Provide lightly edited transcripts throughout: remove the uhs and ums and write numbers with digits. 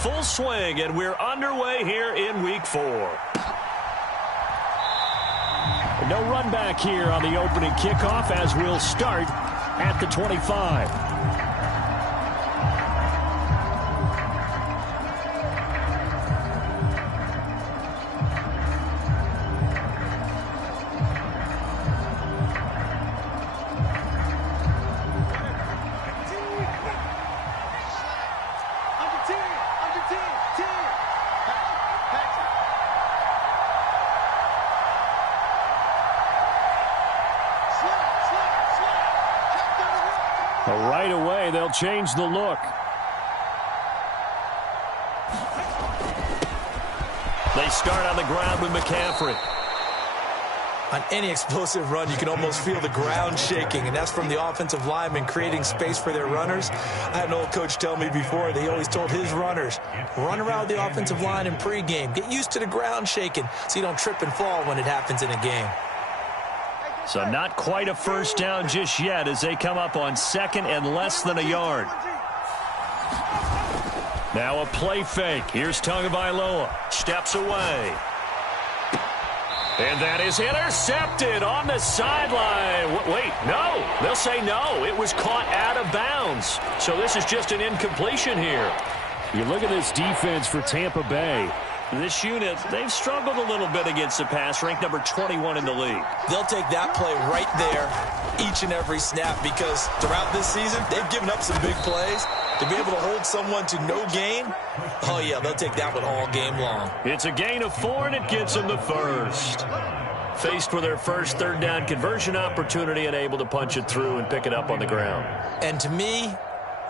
full swing, and we're underway here in Week 4. No run back here on the opening kickoff as we'll start at the 25. Right away, they'll change the look. They start on the ground with McCaffrey. On any explosive run, you can almost feel the ground shaking, and that's from the offensive linemen creating space for their runners. I had an old coach tell me before, they always told his runners, run around the offensive line in pregame. Get used to the ground shaking so you don't trip and fall when it happens in a game. So not quite a first down just yet as they come up on second and less than a yard. Now a play fake. Here's Tagovailoa. Steps away. And that is intercepted on the sideline. Wait, no. They'll say no. It was caught out of bounds. So this is just an incompletion here. You look at this defense for Tampa Bay. This unit, they've struggled a little bit against the pass, ranked number 21 in the league. They'll take that play right there each and every snap because throughout this season, they've given up some big plays. To be able to hold someone to no gain, oh, yeah, they'll take that one all game long. It's a gain of 4, and it gets them the first. Faced with their first third down conversion opportunity and able to punch it through and pick it up on the ground. And to me,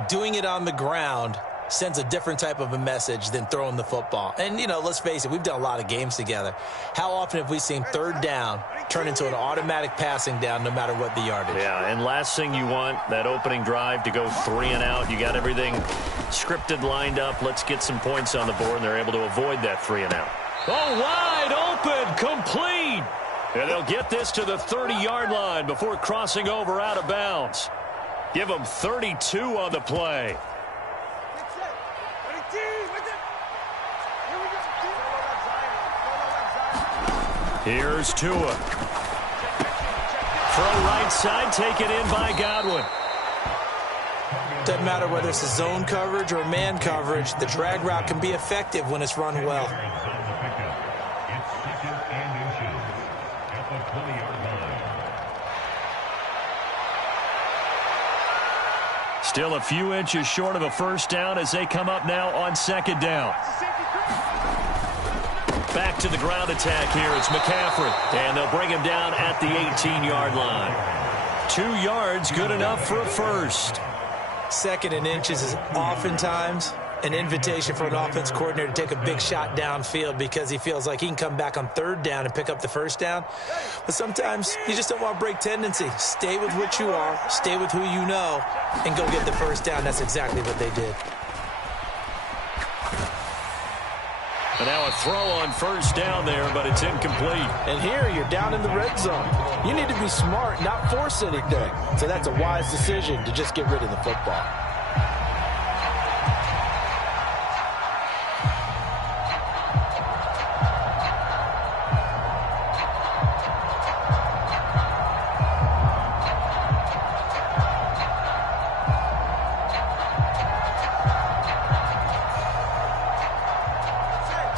doing it on the ground sends a different type of a message than throwing the football. And, you know, let's face it, we've done a lot of games together. How often have we seen third down turn into an automatic passing down no matter what the yardage? Yeah, and last thing you want, that opening drive to go 3 and out. You got everything scripted, lined up. Let's get some points on the board, and they're able to avoid that 3 and out. Oh, wide open, complete. And they'll get this to the 30-yard line before crossing over out of bounds. Give them 32 on the play. Here's Tua. Throw right side, taken in by Godwin. Doesn't matter whether it's a zone coverage or man coverage, the drag route can be effective when it's run well. Still a few inches short of a first down as they come up now on second down. Back to the ground attack here. It's McCaffrey. And they'll bring him down at the 18-yard line. 2 yards, good enough for a first. Second and inches is oftentimes an invitation for an offense coordinator to take a big shot downfield because he feels like he can come back on third down and pick up the first down. But sometimes you just don't want to break tendency. Stay with what you are, stay with who you know, and go get the first down. That's exactly what they did. And now a throw on first down there, but it's incomplete. And here you're down in the red zone. You need to be smart, not force anything. So that's a wise decision to just get rid of the football.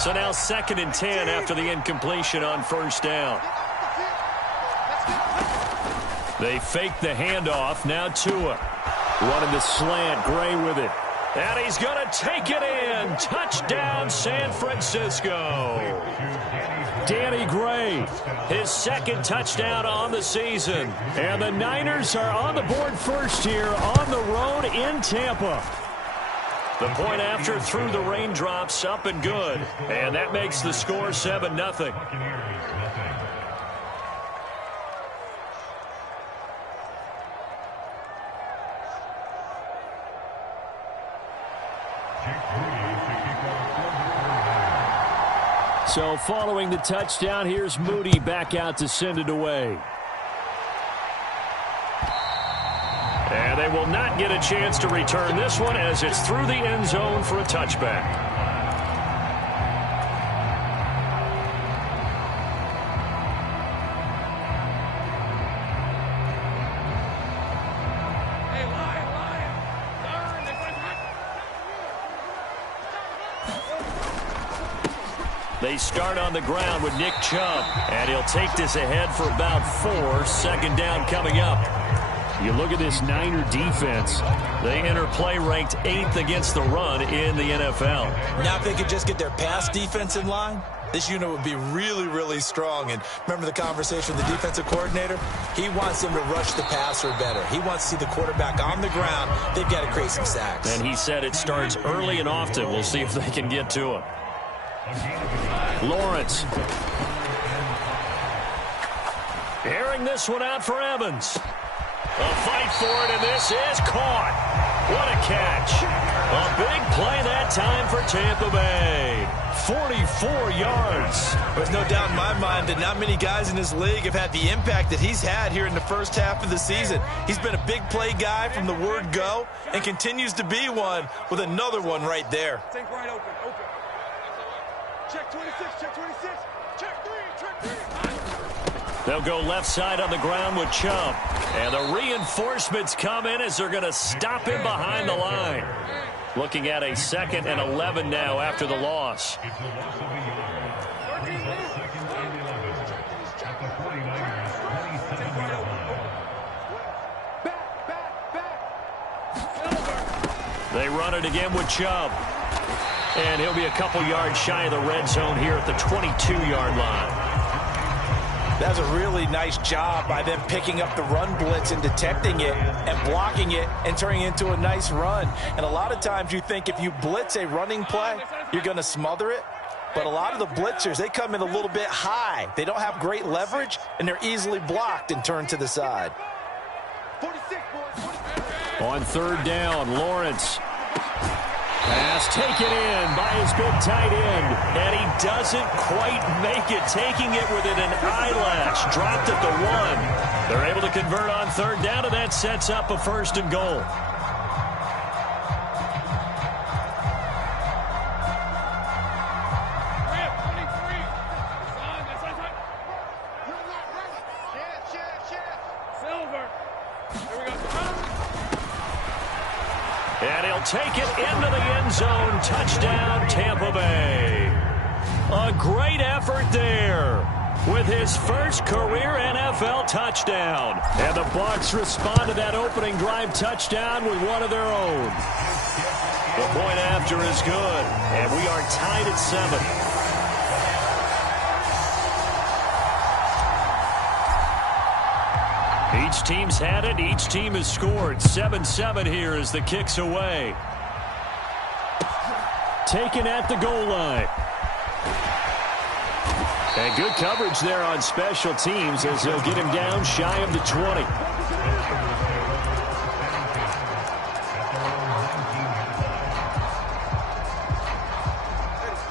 So now 2nd and 10 after the incompletion on first down. They fake the handoff. Now Tua. Running the slant. Gray with it. And he's going to take it in. Touchdown, San Francisco. Danny Gray, his 2nd touchdown on the season. And the Niners are on the board first here on the road in Tampa. The point after through the raindrops, up and good. And that makes the score 7-0. So following the touchdown, here's Moody back out to send it away. And they will not get a chance to return this one as it's through the end zone for a touchback. They start on the ground with Nick Chubb, and he'll take this ahead for about 4. Second down coming up. You look at this Niner defense. They enter play ranked 8th against the run in the NFL. Now if they could just get their pass defense in line, this unit would be really, really strong. And remember the conversation with the defensive coordinator? He wants them to rush the passer better. He wants to see the quarterback on the ground. They've got to create some sacks. And he said it starts early and often. We'll see if they can get to him. Lawrence. Airing this one out for Evans. A fight for it, and this is caught. What a catch. A big play that time for Tampa Bay. 44 yards. There's no doubt in my mind that not many guys in this league have had the impact that he's had here in the first half of the season. He's been a big play guy from the word go and continues to be one with another one right there. Think right open. Check 26, check 26, check 3, check 3. They'll go left side on the ground with Chubb. And the reinforcements come in as they're going to stop him behind the line. Looking at a 2nd and 11 now after the loss. They run it again with Chubb. And he'll be a couple yards shy of the red zone here at the 22-yard line. That was a really nice job by them picking up the run blitz and detecting it and blocking it and turning it into a nice run. And a lot of times you think if you blitz a running play, you're going to smother it. But a lot of the blitzers, they come in a little bit high. They don't have great leverage, and they're easily blocked and turned to the side. 46, boys. 46. On 3rd down, Lawrence. Pass taken in by his big tight end. And he doesn't quite make it, taking it within an eyelash. Dropped at the 1. They're able to convert on 3rd down, and that sets up a 1st and goal. And he'll take it into the end zone. Touchdown, Tampa Bay. A great effort there with his first career NFL touchdown. And the Bucs respond to that opening drive touchdown with one of their own. The point after is good, and we are tied at 7. Each team's had it. Each team has scored. 7-7 here as the kick's away. Taken at the goal line. And good coverage there on special teams as they'll get him down shy of the 20.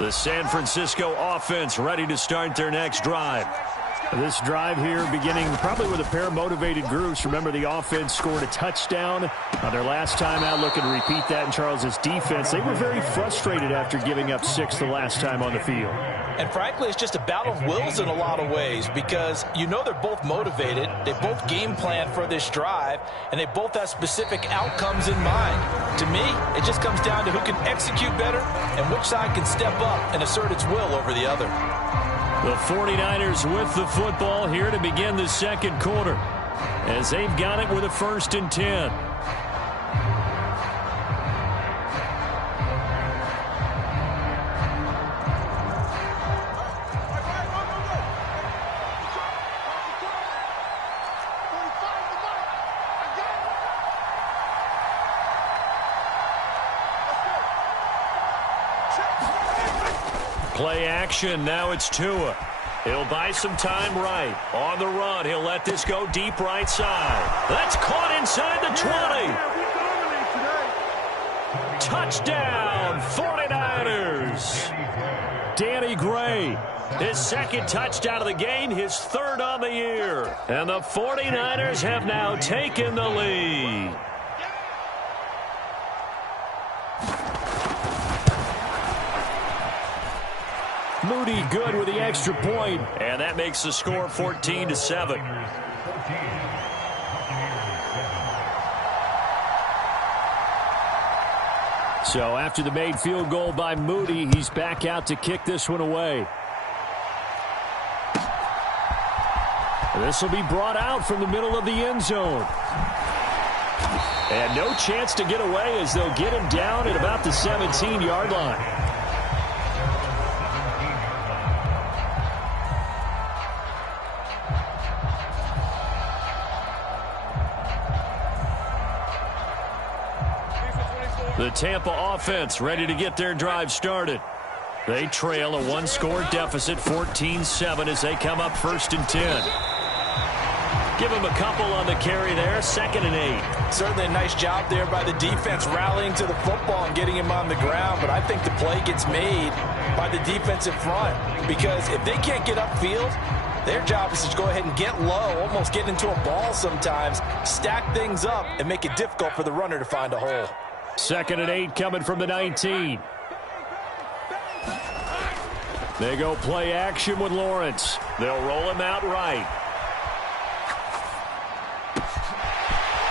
The San Francisco offense ready to start their next drive. This drive here beginning probably with a pair of motivated groups. Remember, the offense scored a touchdown on their last time out. Looking to repeat that in Charles's defense. They were very frustrated after giving up 6 the last time on the field. And frankly, it's just a battle of wills in a lot of ways because you know they're both motivated. They both game plan for this drive, and they both have specific outcomes in mind. To me, it just comes down to who can execute better and which side can step up and assert its will over the other. The 49ers with the football here to begin the second quarter as they've got it with a 1st and 10. Play action. Now it's Tua. He'll buy some time right. On the run, he'll let this go deep right side. That's caught inside the 20. Touchdown, 49ers. Danny Gray, his 2nd touchdown of the game, his 3rd on the year. And the 49ers have now taken the lead. Moody good with the extra point. And that makes the score 14-7. So after the made field goal by Moody, he's back out to kick this one away. This will be brought out from the middle of the end zone. And no chance to get away as they'll get him down at about the 17-yard line. The Tampa offense ready to get their drive started. They trail a one-score deficit, 14-7, as they come up 1st and 10. Give him a couple on the carry there, 2nd and 8. Certainly a nice job there by the defense rallying to the football and getting him on the ground, but I think the play gets made by the defensive front because if they can't get upfield, their job is to go ahead and get low, almost get into a ball sometimes, stack things up, and make it difficult for the runner to find a hole. 2nd and 8 coming from the 19. They go play action with Lawrence. They'll roll him out right.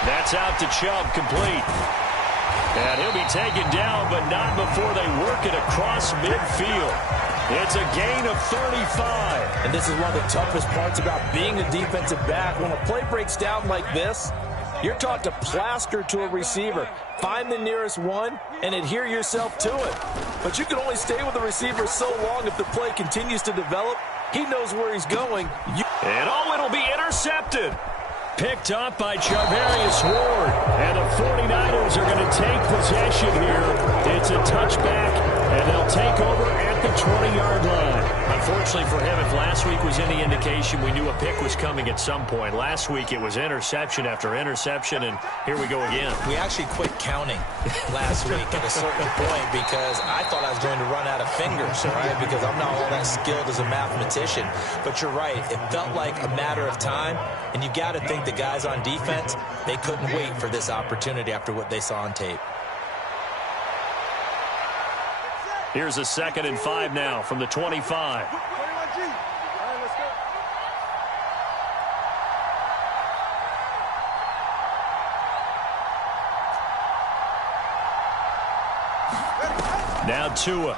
That's out to Chubb, complete. And he'll be taken down, but not before they work it across midfield. It's a gain of 35. And this is one of the toughest parts about being a defensive back. When a play breaks down like this, you're taught to plaster to a receiver. Find the nearest one and adhere yourself to it. But you can only stay with the receiver so long if the play continues to develop. He knows where he's going. And it'll be intercepted. Picked up by Charvarius Ward. And the 49ers are going to take possession here. It's a touchback, and they'll take over at the 20-yard line. Unfortunately for him, if last week was any indication, we knew a pick was coming at some point. Last week it was interception after interception, and here we go again. We actually quit counting last week at a certain point because I thought I was going to run out of fingers, right? Because I'm not all that skilled as a mathematician. But you're right. It felt like a matter of time, and you got to think the guys on defense, they couldn't wait for this opportunity after what they saw on tape. Here's a 2nd and 5 now from the 25. Now Tua.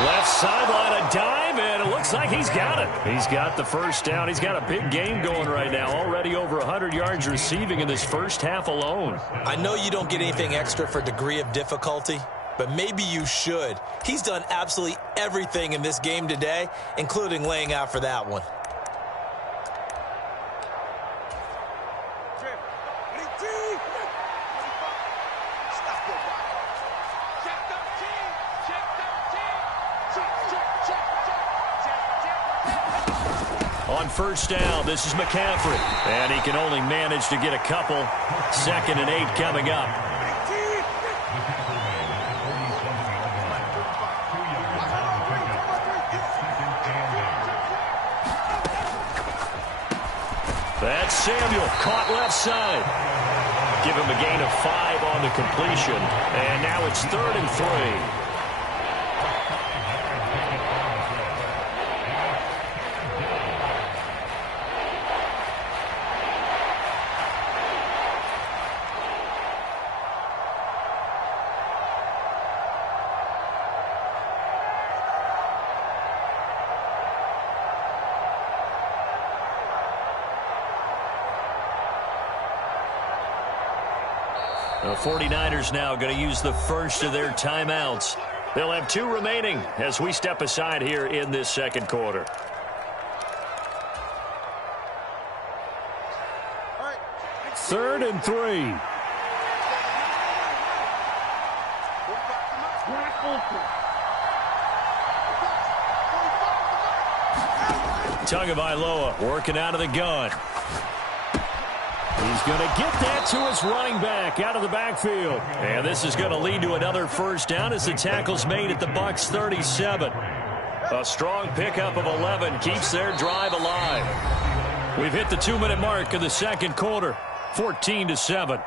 Left sideline, a dive, and it looks like he's got it. He's got the first down. He's got a big game going right now. Already over 100 yards receiving in this first half alone. I know you don't get anything extra for degree of difficulty, but maybe you should. He's done absolutely everything in this game today, including laying out for that one. On first down, this is McCaffrey. And he can only manage to get a couple. 2nd and 8 coming up. That's Samuel, caught left side. Give him a gain of 5 on the completion. And now it's 3rd and 3. The 49ers now going to use the first of their timeouts. They'll have 2 remaining as we step aside here in this second quarter. Third and 3. Tagovailoa working out of the gun. He's going to get that to his running back out of the backfield. And this is going to lead to another first down as the tackle's made at the Bucs 37. A strong pickup of 11 keeps their drive alive. We've hit the 2-minute mark in the second quarter, 14-7.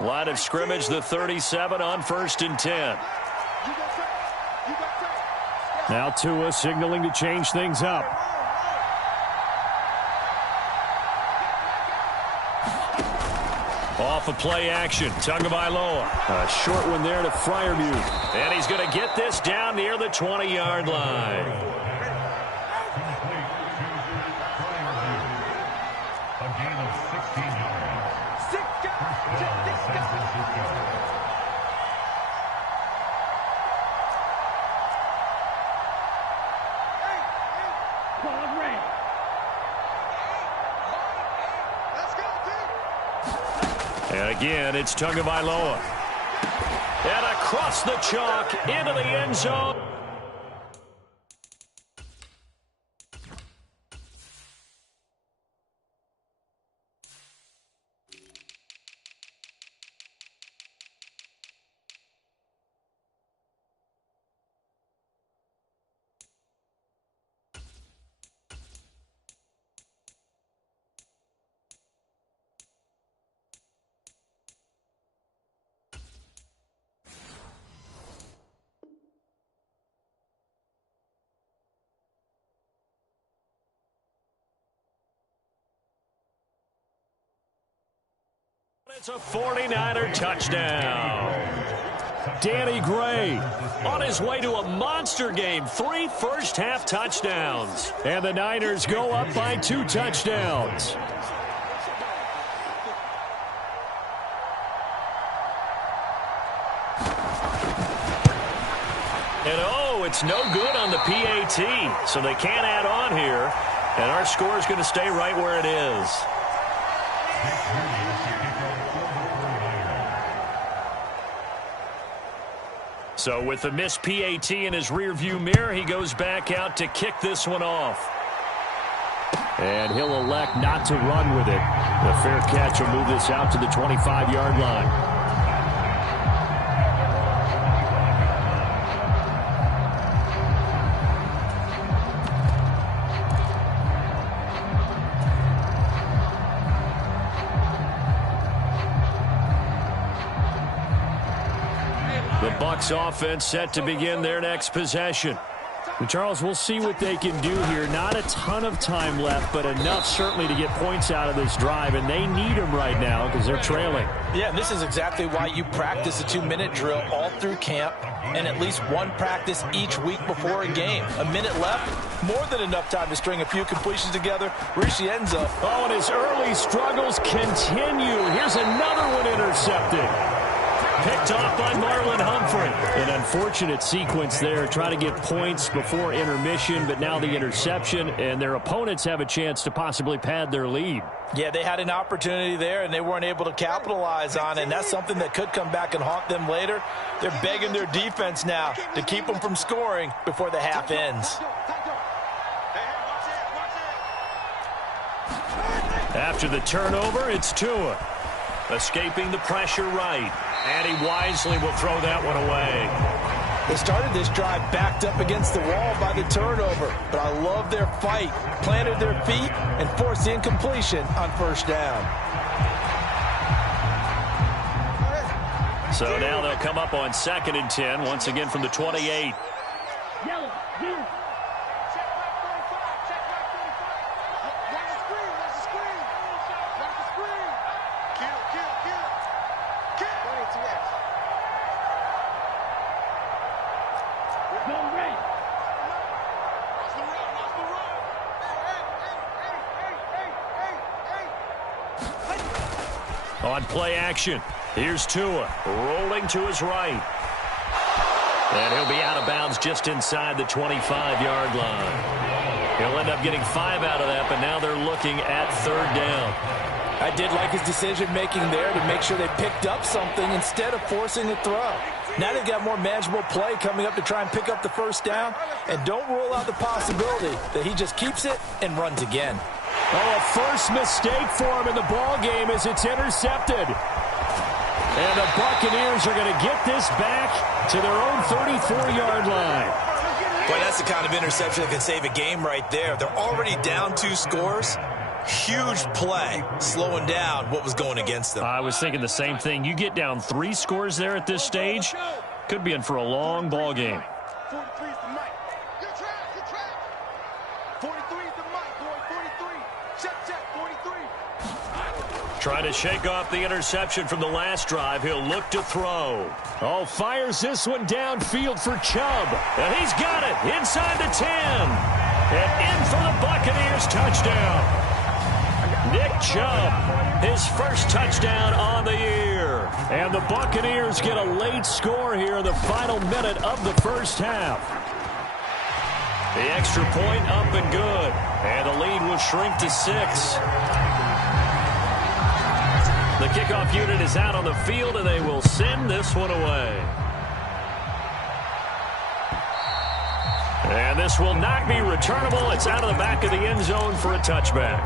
Line of scrimmage, the 37 on 1st and 10. Now Tua signaling to change things up. Off of play action, Tagovailoa. A short one there to Freiermuth. And he's going to get this down near the 20-yard line. And again, it's Tagovailoa. And across the chalk into the end zone. It's a 49er touchdown. Danny Gray on his way to a monster game. 3 first-half touchdowns. And the Niners go up by 2 touchdowns. And oh, it's no good on the PAT. So they can't add on here. And our score is going to stay right where it is. So with the missed PAT in his rearview mirror, he goes back out to kick this one off. And he'll elect not to run with it. The fair catch will move this out to the 25-yard line. The Bucs offense set to begin their next possession. And Charles, we'll see what they can do here. Not a ton of time left, but enough certainly to get points out of this drive, and they need them right now because they're trailing. Yeah, and this is exactly why you practice a 2-minute drill all through camp and at least one practice each week before a game. A minute left, more than enough time to string a few completions together, reach the end zone. Oh, and his early struggles continue. Here's another one intercepted. Picked off by Marlon Humphrey. An unfortunate sequence there. Try to get points before intermission, but now the interception, and their opponents have a chance to possibly pad their lead. Yeah, they had an opportunity there, and they weren't able to capitalize on it, and that's something that could come back and haunt them later. They're begging their defense now to keep them from scoring before the half ends. After the turnover, it's Tua. Escaping the pressure right. And he wisely will throw that one away. They started this drive backed up against the wall by the turnover, but I love their fight. Planted their feet and forced the incompletion on first down. So now they'll come up on 2nd and 10, once again from the 28. Yellow, blue. Check back 45. Check back 45. Watch the screen. Watch the screen. Watch the screen. Kill. 22X. Go red. Watch the run. Watch the run. Hey. On play action, here's Tua, rolling to his right. And he'll be out of bounds just inside the 25-yard line. He'll end up getting 5 out of that, but now they're looking at 3rd down. I did like his decision-making there to make sure they picked up something instead of forcing a throw. Now they've got more manageable play coming up to try and pick up the first down, and don't rule out the possibility that he just keeps it and runs again. Oh, a first mistake for him in the ball game as it's intercepted. And the Buccaneers are going to get this back to their own 34-yard line. Boy, that's the kind of interception that can save a game right there. They're already down 2 scores. Huge play, slowing down what was going against them. I was thinking the same thing. You get down 3 scores there at this stage, could be in for a long ball game. 43 is the mic. You're trapped. 43 is the mic, boy. 43. Check, 43. Trying to shake off the interception from the last drive. He'll look to throw. Oh, fires this one downfield for Chubb. And he's got it inside the 10. And in for the Buccaneers touchdown. Nick Chubb, his first touchdown on the year. And the Buccaneers get a late score here in the final minute of the first half. The extra point up and good. And the lead will shrink to 6. The kickoff unit is out on the field, and they will send this one away. And this will not be returnable. It's out of the back of the end zone for a touchback.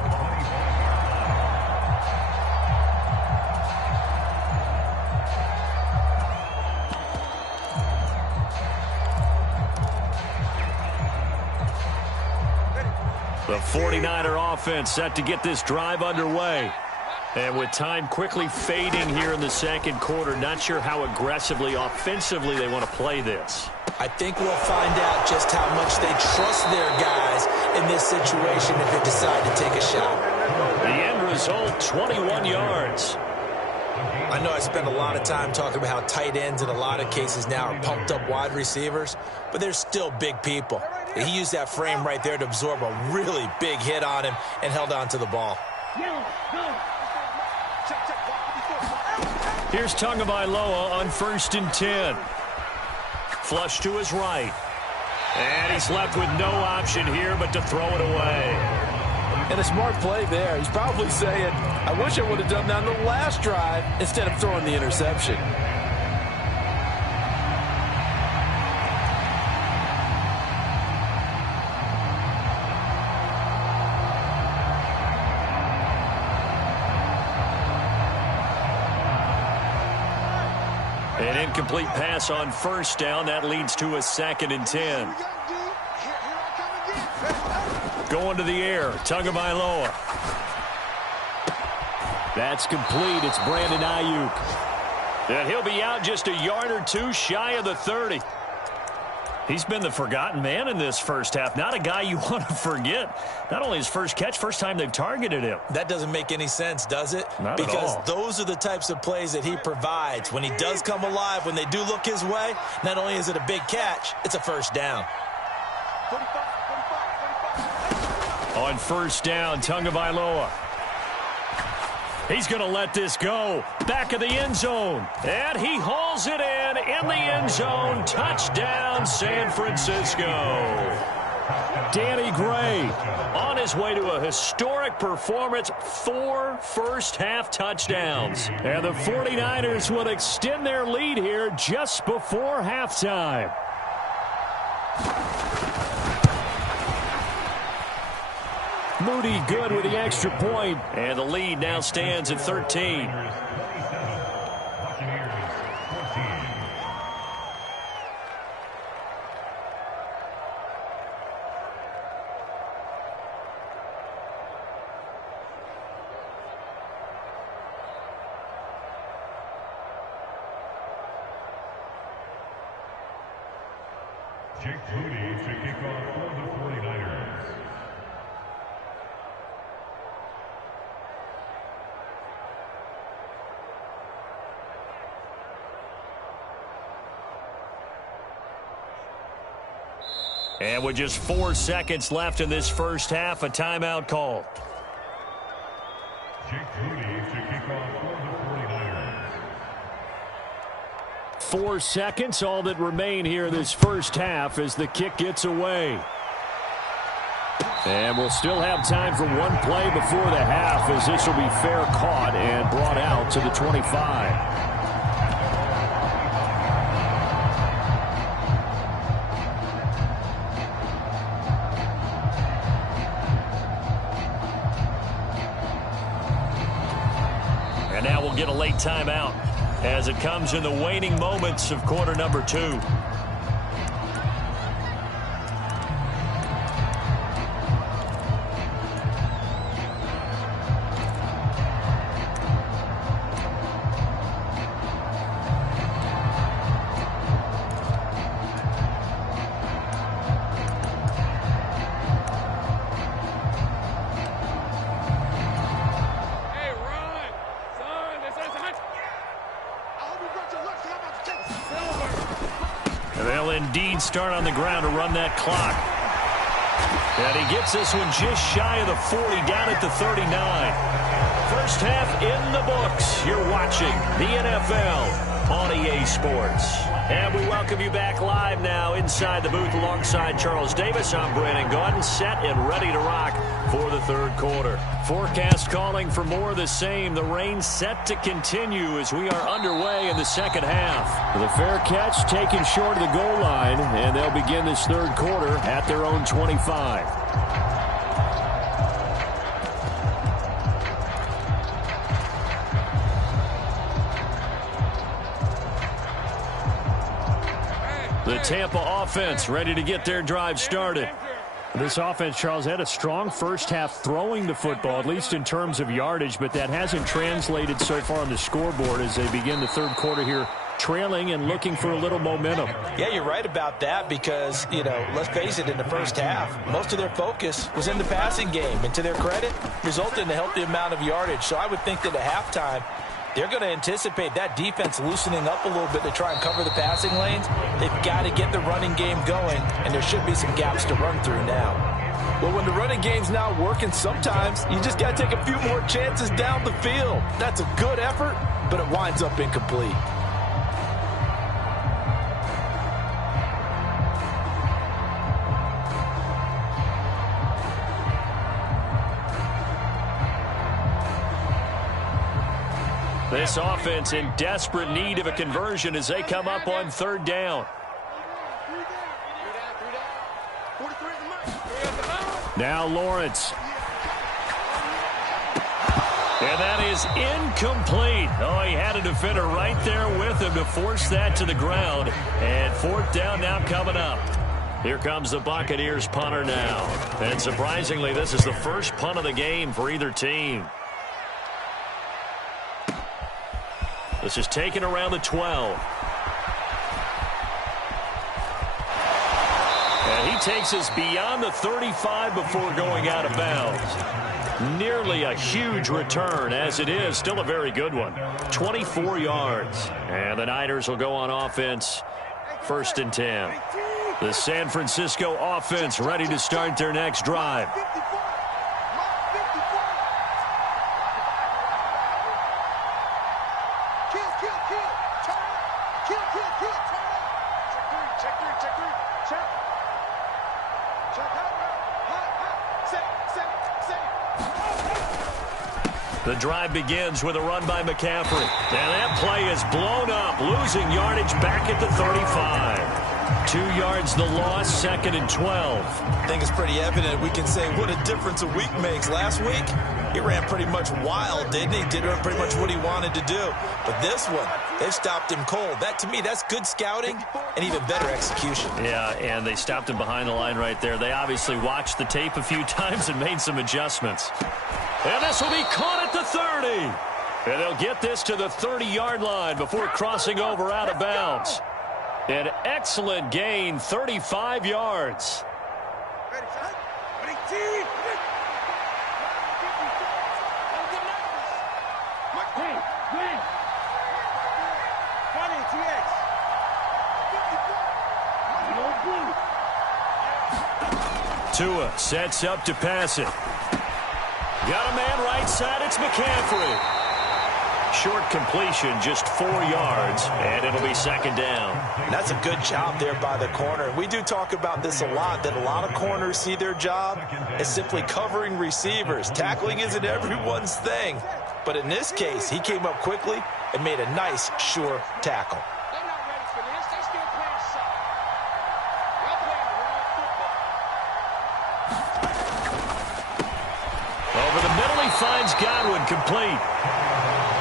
The 49er offense set to get this drive underway. And with time quickly fading here in the second quarter, not sure how aggressively, offensively they want to play this. I think we'll find out just how much they trust their guys in this situation if they decide to take a shot. The end result, 21 yards. I know I spent a lot of time talking about how tight ends in a lot of cases now are pumped up wide receivers, but they're still big people. He used that frame right there to absorb a really big hit on him and held on to the ball. Here's Tagovailoa on 1st and 10. Flush to his right. And he's left with no option here but to throw it away. And a smart play there. He's probably saying, I wish I would have done that on the last drive instead of throwing the interception. An incomplete pass on 1st down. That leads to a 2nd and 10. Going to the air. Tagovailoa. That's complete. It's Brandon Ayuk. And he'll be out just a yard or two shy of the 30. He's been the forgotten man in this first half. Not a guy you want to forget. Not only his first catch, first time they've targeted him. That doesn't make any sense, does it? Not at because all. Those are the types of plays that he provides. When he does come alive, when they do look his way, not only is it a big catch, it's a first down. On 1st down, Tagovailoa. He's going to let this go. Back of the end zone. And he hauls it in the end zone. Touchdown, San Francisco. Danny Gray On his way to a historic performance, 4 first-half touchdowns. And the 49ers will extend their lead here just before halftime. Moody good with the extra point. And the lead now stands at 13. Jake Moody to kick off for the 49ers. And with just 4 seconds left in this first half, a timeout called. Jake Moody to kick off for the 49ers. 4 seconds, all that remain here in this first half as the kick gets away. And we'll still have time for one play before the half as this will be fair caught and brought out to the 25. And now we'll get a late timeout as it comes in the waning moments of quarter number 2. They'll indeed start on the ground to run that clock. And he gets this one just shy of the 40, down at the 39. First half in the books. You're watching the NFL on EA Sports. And we welcome you back live now inside the booth alongside Charles Davis. I'm Brandon Gaudin, set and ready to rock for the third quarter. Forecast calling for more of the same. The rain set to continue as we are underway in the second half. The fair catch taken short of the goal line, and they'll begin this third quarter at their own 25. The Tampa offense ready to get their drive started. This offense, Charles, had a strong first half throwing the football, at least in terms of yardage, but that hasn't translated so far on the scoreboard as they begin the third quarter here, trailing and looking for a little momentum. Yeah, you're right about that because, let's face it, in the first half, most of their focus was in the passing game. And to their credit, resulted in a healthy amount of yardage. So I would think that at halftime, they're going to anticipate that defense loosening up a little bit to try and cover the passing lanes. They've got to get the running game going, and there should be some gaps to run through now. Well, when the running game's not working, sometimes you just got to take a few more chances down the field. That's a good effort, but it winds up incomplete. This offense in desperate need of a conversion as they come up on third down. Now Lawrence. And that is incomplete. Oh, he had a defender right there with him to force that to the ground. And fourth down now coming up. Here comes the Buccaneers punter now. And surprisingly, this is the first punt of the game for either team. This is taken around the 12. And he takes us beyond the 35 before going out of bounds. Nearly a huge return as it is. Still a very good one. 24 yards. And the Niners will go on offense. First and 10. The San Francisco offense ready to start their next drive. The drive begins with a run by McCaffrey. And that play is blown up, losing yardage back at the 35. 2 yards the loss, second and 12. I think it's pretty evident we can say what a difference a week makes. Last week, he ran pretty much wild, didn't he? Did pretty much what he wanted to do. But this one, they stopped him cold. That, to me, that's good scouting and even better execution. Yeah, and they stopped him behind the line right there. They obviously watched the tape a few times and made some adjustments. And this will be caught at the 30. And they'll get this to the 30-yard line before crossing over out of bounds. An excellent gain, 35 yards. Tua sets up to pass it. Got a man right side, it's McCaffrey. Short completion, just 4 yards, and it'll be second down. That's a good job there by the corner. We do talk about this a lot, that a lot of corners see their job as simply covering receivers. Tackling isn't everyone's thing. But in this case, he came up quickly and made a nice, sure tackle. They're not ready for this. They still playing soft. Y'all playing the wrong football. Over the middle, he finds Godwin, complete.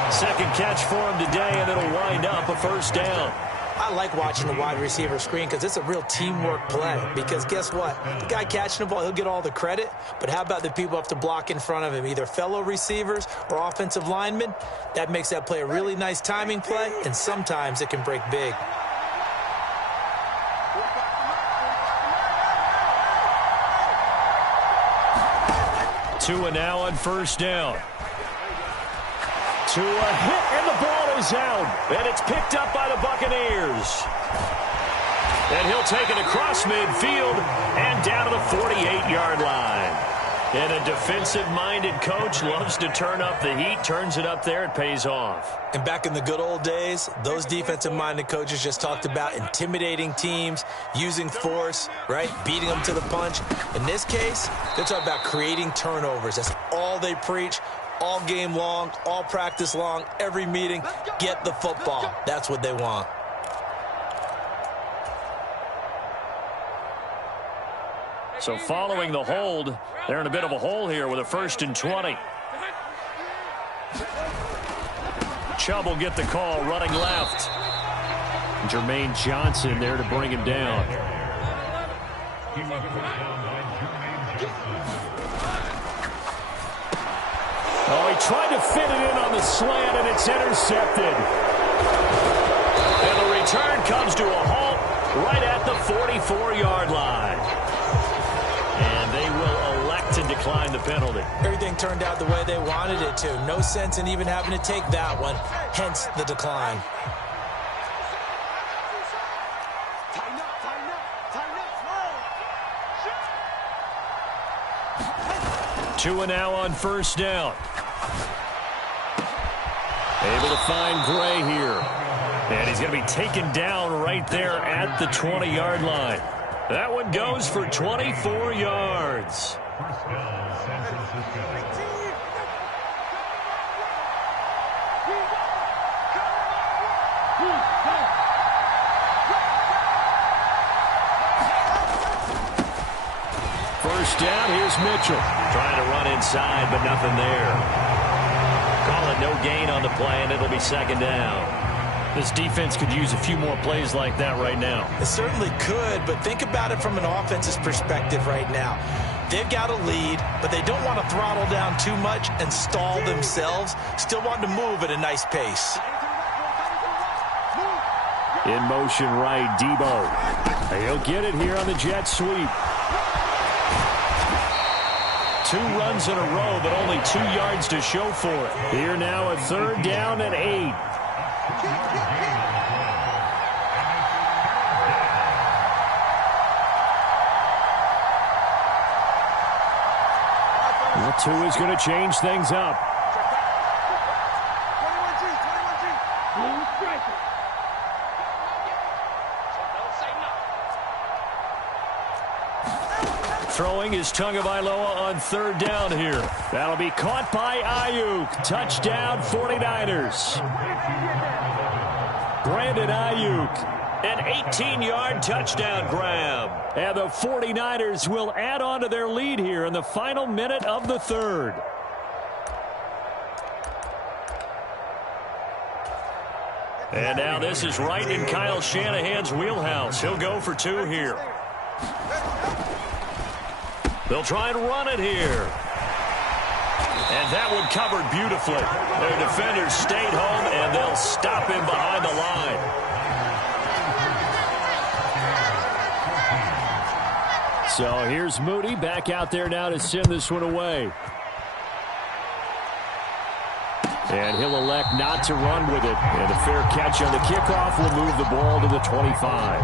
Second catch for him today, and it'll wind up a first down. I like watching the wide receiver screen because it's a real teamwork play. Because guess what? The guy catching the ball, he'll get all the credit. But how about the people up to block in front of him, either fellow receivers or offensive linemen? That makes that play a really nice timing play, and sometimes it can break big. Tua now on first down. Tua hit, and the ball is out. And it's picked up by the Buccaneers. And he'll take it across midfield and down to the 48-yard line. And a defensive-minded coach loves to turn up the heat, turns it up there, it pays off. And back in the good old days, those defensive-minded coaches just talked about intimidating teams, using force, right, beating them to the punch. In this case, they're talking about creating turnovers. That's all they preach, all game long, all practice long, every meeting. Get the football. That's what they want. So following the hold, they're in a bit of a hole here with a 1st and 20. Chubb will get the call running left. Jermaine Johnson there to bring him down. Oh, he tried to fit it in on the slant, and it's intercepted. And the return comes to a halt right at the 44-yard line. And they will elect to decline the penalty. Everything turned out the way they wanted it to. No sense in even having to take that one, hence the decline. Tighten up, tighten up, tighten up, slow. 2 now on 1st down. Able to find Gray here. And he's going to be taken down right there at the 20-yard line. That one goes for 24 yards. First down, San Francisco. First down, here's Mitchell. Trying to run inside, but nothing there. Call it no gain on the play, and it'll be 2nd down. This defense could use a few more plays like that right now. It certainly could, but think about it from an offense's perspective right now. They've got a lead, but they don't want to throttle down too much and stall themselves. Still want to move at a nice pace. In motion right, Debo. He'll get it here on the jet sweep. 2 runs in a row, but only 2 yards to show for it. Here now a 3rd down and 8. That 2 is going to change things up. 21G. Throwing is Tagovailoa on 3rd down here. That'll be caught by Ayuk. Touchdown 49ers. Brandon Ayuk. An 18-yard touchdown grab. And the 49ers will add on to their lead here in the final minute of the 3rd. And now this is right in Kyle Shanahan's wheelhouse. He'll go for 2 here. They'll try and run it here. And that one covered beautifully. Their defenders stayed home, and they'll stop him behind the line. So here's Moody back out there now to send this one away. And he'll elect not to run with it. And a fair catch on the kickoff will move the ball to the 25.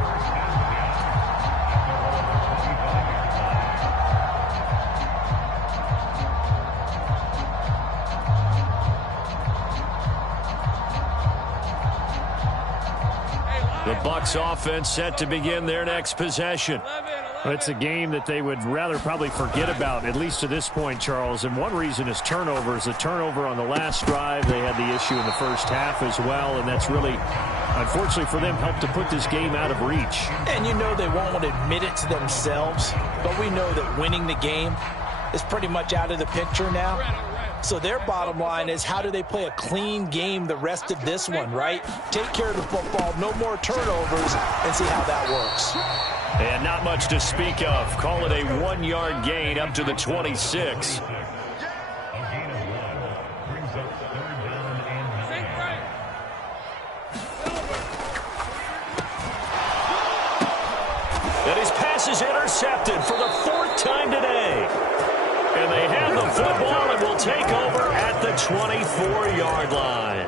The Bucs offense set to begin their next possession. It's a game that they would rather probably forget about, at least to this point, Charles. And one reason is turnovers. A turnover on the last drive. They had the issue in the first half as well. And that's really, unfortunately for them, helped to put this game out of reach. And you know they won't want to admit it to themselves. But we know that winning the game is pretty much out of the picture now. So their bottom line is, how do they play a clean game the rest of this one, right? Take care of the football, no more turnovers, and see how that works. And not much to speak of. Call it a 1-yard gain up to the 26. And his pass is intercepted for the 4th time today. And they have the football and will take over at the 24-yard line.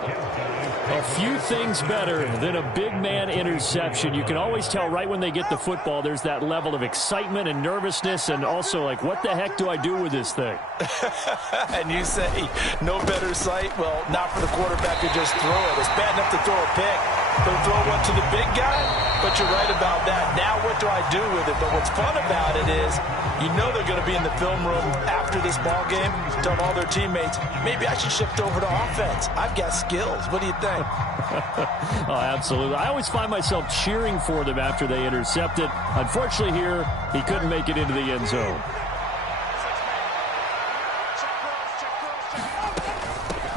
A few things better than a big man interception. You can always tell right when they get the football, there's that level of excitement and nervousness, and also like, what the heck do I do with this thing? And you say, no better sight? Well, not for the quarterback to just throw it. It's bad enough to throw a pick, but to throw one to the big guy? But you're right about that. Now what do I do with it? But what's fun about it is, you know they're going to be in the film room after this ball game, telling all their teammates, maybe I should shift over to offense. I've got skills. What do you think? Oh, absolutely. I always find myself cheering for them after they intercept it. Unfortunately here, he couldn't make it into the end zone.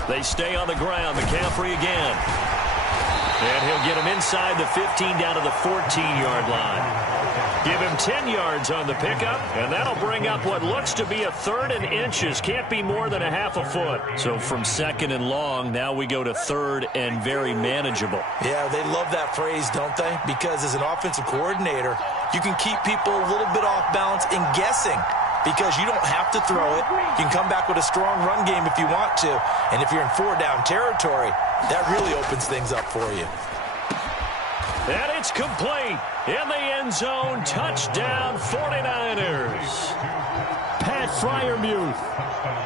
They stay on the ground. McCaffrey again. And he'll get him inside the 15 down to the 14-yard line. Give him 10 yards on the pickup, and that'll bring up what looks to be a 3rd and inches. Can't be more than a half a foot. So from 2nd and long, now we go to 3rd and very manageable. Yeah, they love that phrase, don't they? Because as an offensive coordinator, you can keep people a little bit off balance and guessing because you don't have to throw it. You can come back with a strong run game if you want to. And if you're in 4-down territory, that really opens things up for you. And it's complete. In the end zone, touchdown 49ers. Pat Freiermuth.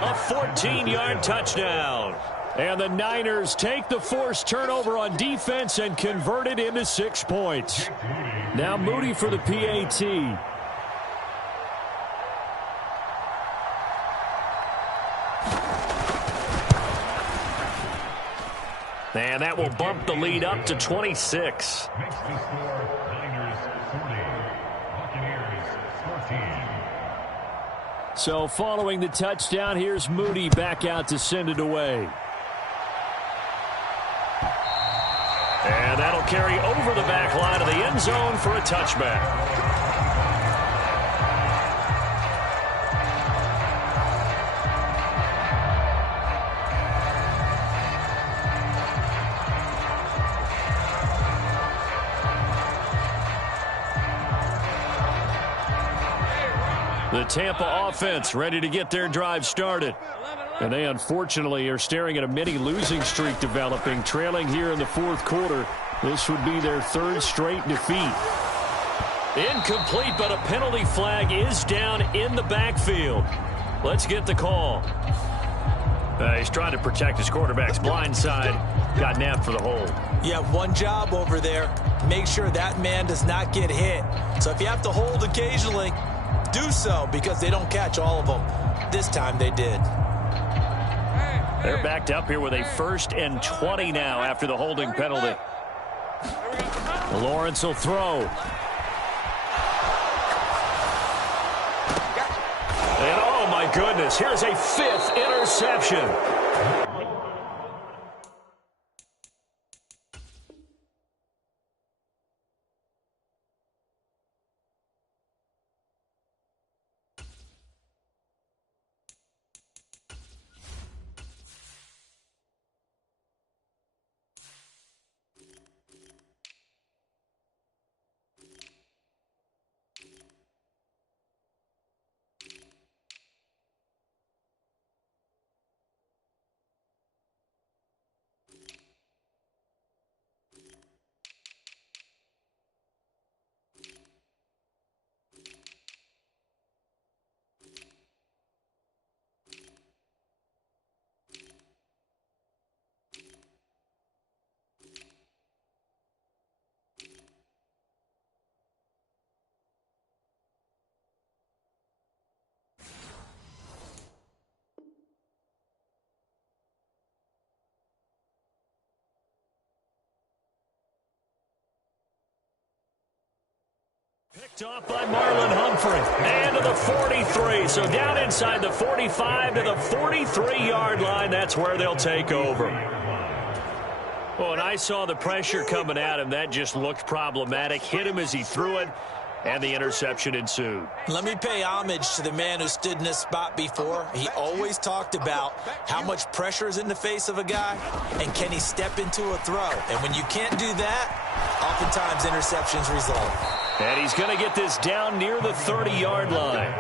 A 14-yard touchdown. And the Niners take the forced turnover on defense and convert it into 6 points. Now Moody for the PAT. And that will bump the lead up to 26. Makes the score Niners 40, Buccaneers 14. So following the touchdown, here's Moody back out to send it away. And that'll carry over the back line of the end zone for a touchback. The Tampa offense ready to get their drive started. And they unfortunately are staring at a mini losing streak developing, trailing here in the 4th quarter. This would be their 3rd straight defeat. Incomplete, but a penalty flag is down in the backfield. Let's get the call. He's trying to protect his quarterback's blind side. Got nabbed for the hold. You have one job over there. Make sure that man does not get hit. So if you have to hold occasionally, do so, because they don't catch all of them. This time they did. They're backed up here with a 1st and 20 now after the holding penalty. Lawrence will throw. And oh my goodness, here's a 5th interception. Picked off by Marlon Humphrey. And to the 43. So down inside the 45 to the 43-yard line. That's where they'll take over. Oh, and I saw the pressure coming at him. That just looked problematic. Hit him as he threw it. And the interception ensued. Let me pay homage to the man who stood in this spot before. He always talked about how much pressure is in the face of a guy and can he step into a throw. And when you can't do that, oftentimes interceptions result. And he's going to get this down near the 30-yard line.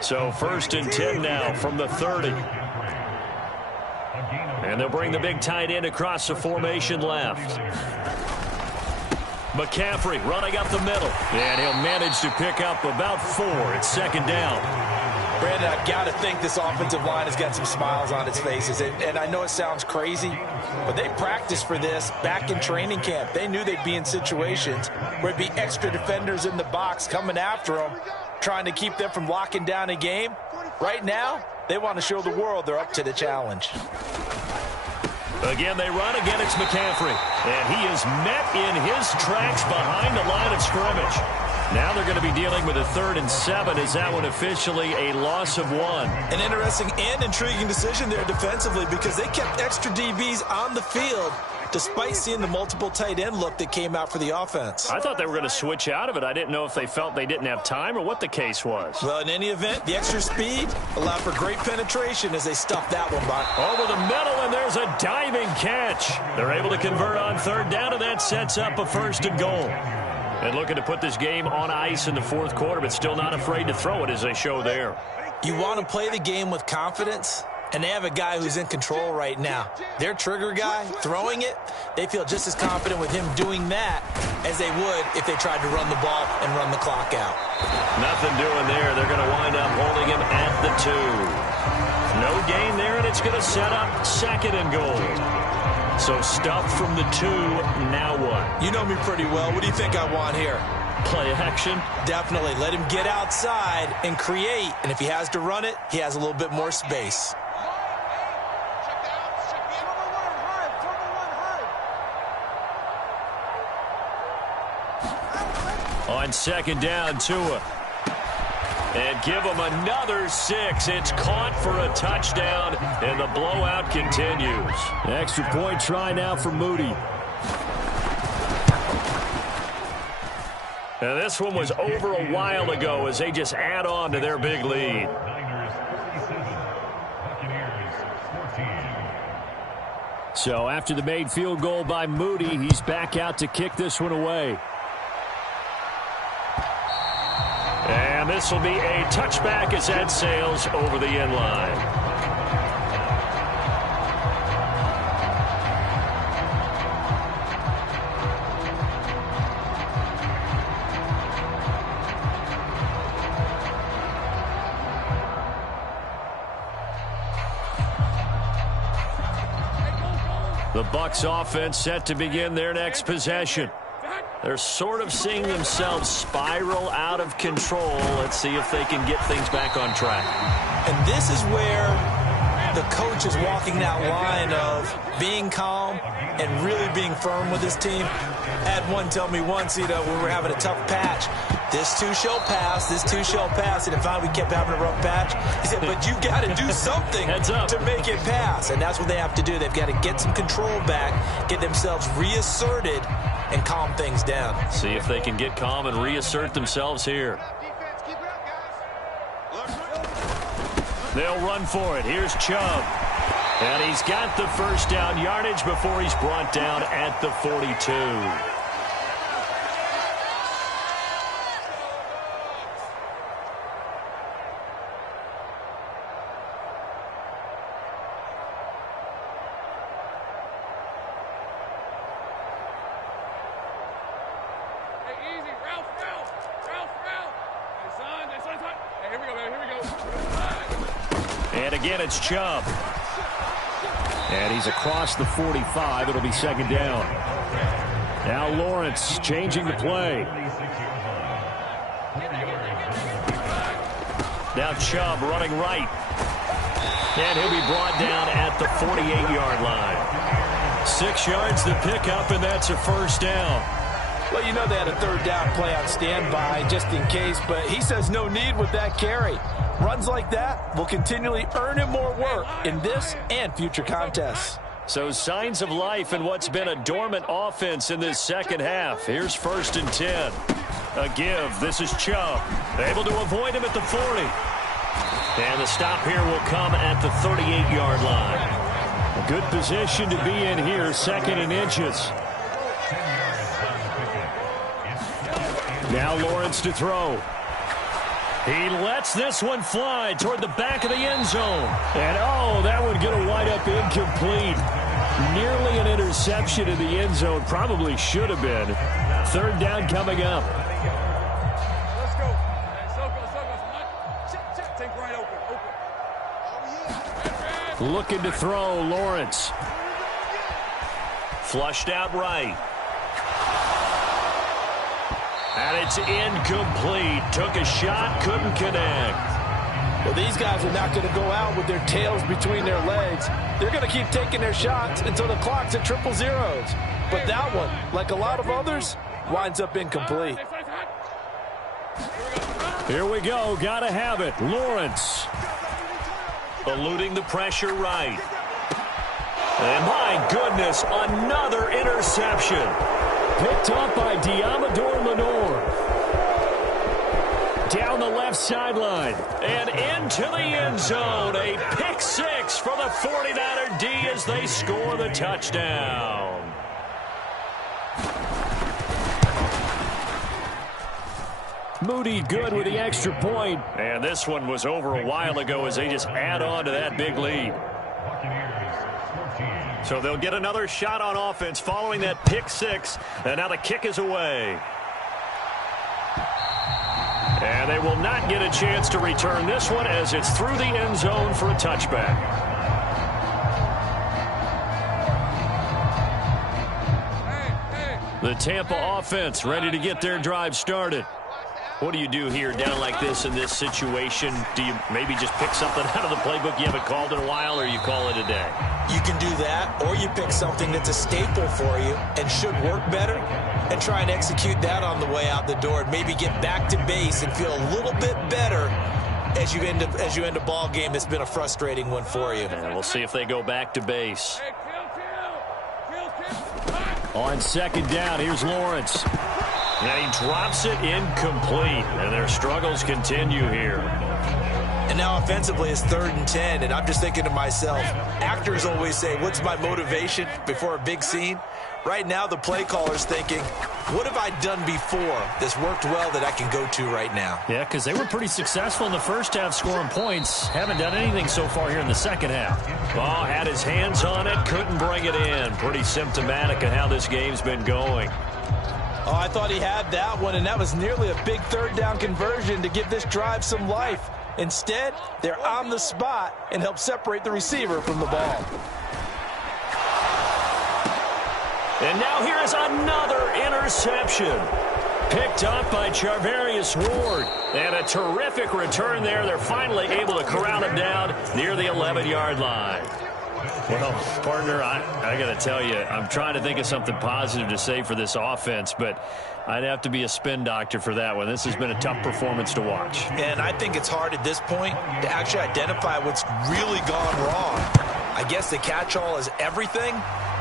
So 1st and 10 now from the 30. And they'll bring the big tight end across the formation left. McCaffrey running up the middle. And he'll manage to pick up about 4. It's second down. Brandon, I've got to think this offensive line has got some smiles on its faces. And I know it sounds crazy, but they practiced for this back in training camp. They knew they'd be in situations where it'd be extra defenders in the box coming after them, trying to keep them from locking down a game. Right now, they want to show the world they're up to the challenge. Again, they run. Again, it's McCaffrey. And he is met in his tracks behind the line of scrimmage. Now they're going to be dealing with a 3rd and 7. Is that one officially a loss of 1? An interesting and intriguing decision there defensively because they kept extra DBs on the field despite seeing the multiple tight end look that came out for the offense. I thought they were going to switch out of it. I didn't know if they felt they didn't have time or what the case was. Well, in any event, the extra speed allowed for great penetration as they stuffed that one by. Over the middle, and there's a diving catch. They're able to convert on 3rd down, and that sets up a 1st and goal. And looking to put this game on ice in the 4th quarter, but still not afraid to throw it as they show there. You want to play the game with confidence, and they have a guy who's in control right now. Their trigger guy, throwing it, they feel just as confident with him doing that as they would if they tried to run the ball and run the clock out. Nothing doing there. They're going to wind up holding him at the 2. No gain there, and it's going to set up 2nd and goal. So stuffed from the 2, now what? You know me pretty well. What do you think I want here? Play action? Definitely. Let him get outside and create. And if he has to run it, he has a little bit more space. On 2nd down, Tua. And give him another 6. It's caught for a touchdown, and the blowout continues. Extra point try now for Moody. And this one was over a while ago as they just add on to their big lead. So after the made field goal by Moody, he's back out to kick this one away. And this will be a touchback as that sails over the end line. The Bucs offense set to begin their next possession. They're sort of seeing themselves spiral out of control. Let's see if they can get things back on track. And this is where the coach is walking that line of being calm and really being firm with his team. I had one tell me once, when we were having a tough patch, this too shall pass, this too shall pass. And finally we kept having a rough patch. He said, but you got to do something to make it pass. And that's what they have to do. They've got to get some control back, get themselves reasserted, and calm things down. See if they can get calm and reassert themselves here. They'll run for it. Here's Chubb. And he's got the 1st down yardage before he's brought down at the 42. And again, it's Chubb. And he's across the 45. It'll be 2nd down. Now Lawrence changing the play. Now Chubb running right. And he'll be brought down at the 48-yard line. 6 yards to pick up, and that's a 1st down. Well, you know they had a 3rd down play on standby just in case, but he says no need with that carry. Runs like that will continually earn him more work in this and future contests. So signs of life in what's been a dormant offense in this 2nd half. Here's 1st and 10. A give. This is Chubb. Able to avoid him at the 40. And the stop here will come at the 38-yard line. A good position to be in here, 2nd and inches. Now Lawrence to throw. He lets this one fly toward the back of the end zone. And, oh, that one going to wind up incomplete. Nearly an interception in the end zone. Probably should have been. Third down coming up. Let's go. Check. Take right open. Looking to throw, Lawrence. Flushed out right. And it's incomplete. Took a shot, couldn't connect. Well, these guys are not going to go out with their tails between their legs. They're going to keep taking their shots until the clock's at 000. But that one, like a lot of others, winds up incomplete. Here we go. Got to have it. Lawrence. Eluding the pressure right. And my goodness, another interception. Picked up by Diamador Lenore. Down the left sideline. And into the end zone. A pick six for the 49er D as they score the touchdown. Moody good with the extra point. And this one was over a while ago as they just add on to that big lead. So they'll get another shot on offense following that pick six. And now the kick is away. And they will not get a chance to return this one as it's through the end zone for a touchback. The Tampa offense ready to get their drive started. What do you do here down like this in this situation? Do you maybe just pick something out of the playbook you haven't called in a while, or you call it a day? You can do that, or you pick something that's a staple for you and should work better and try and execute that on the way out the door and maybe get back to base and feel a little bit better as you end a ball game that's been a frustrating one for you. And we'll see if they go back to base. On second down, here's Lawrence. And he drops it incomplete. And their struggles continue here. And now offensively it's 3rd and 10. And I'm just thinking to myself, actors always say, what's my motivation before a big scene? Right now the play caller's thinking, what have I done before that's worked well that I can go to right now? Yeah, because they were pretty successful in the first half scoring points. Haven't done anything so far here in the second half. Ball had his hands on it, couldn't bring it in. Pretty symptomatic of how this game's been going. Oh, I thought he had that one, and that was nearly a big third down conversion to give this drive some life. Instead, they're on the spot and help separate the receiver from the ball. And now here is another interception. Picked up by Charvarius Ward. And a terrific return there. They're finally able to corral him down near the 11-yard line. Well, partner, I got to tell you, I'm trying to think of something positive to say for this offense, but I'd have to be a spin doctor for that one. This has been a tough performance to watch. And I think it's hard at this point to actually identify what's really gone wrong. I guess the catch-all is everything.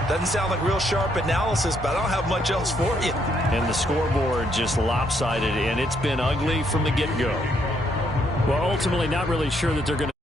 Doesn't sound like real sharp analysis, but I don't have much else for you. And the scoreboard just lopsided, and it's been ugly from the get-go. Well, ultimately, not really sure that they're going to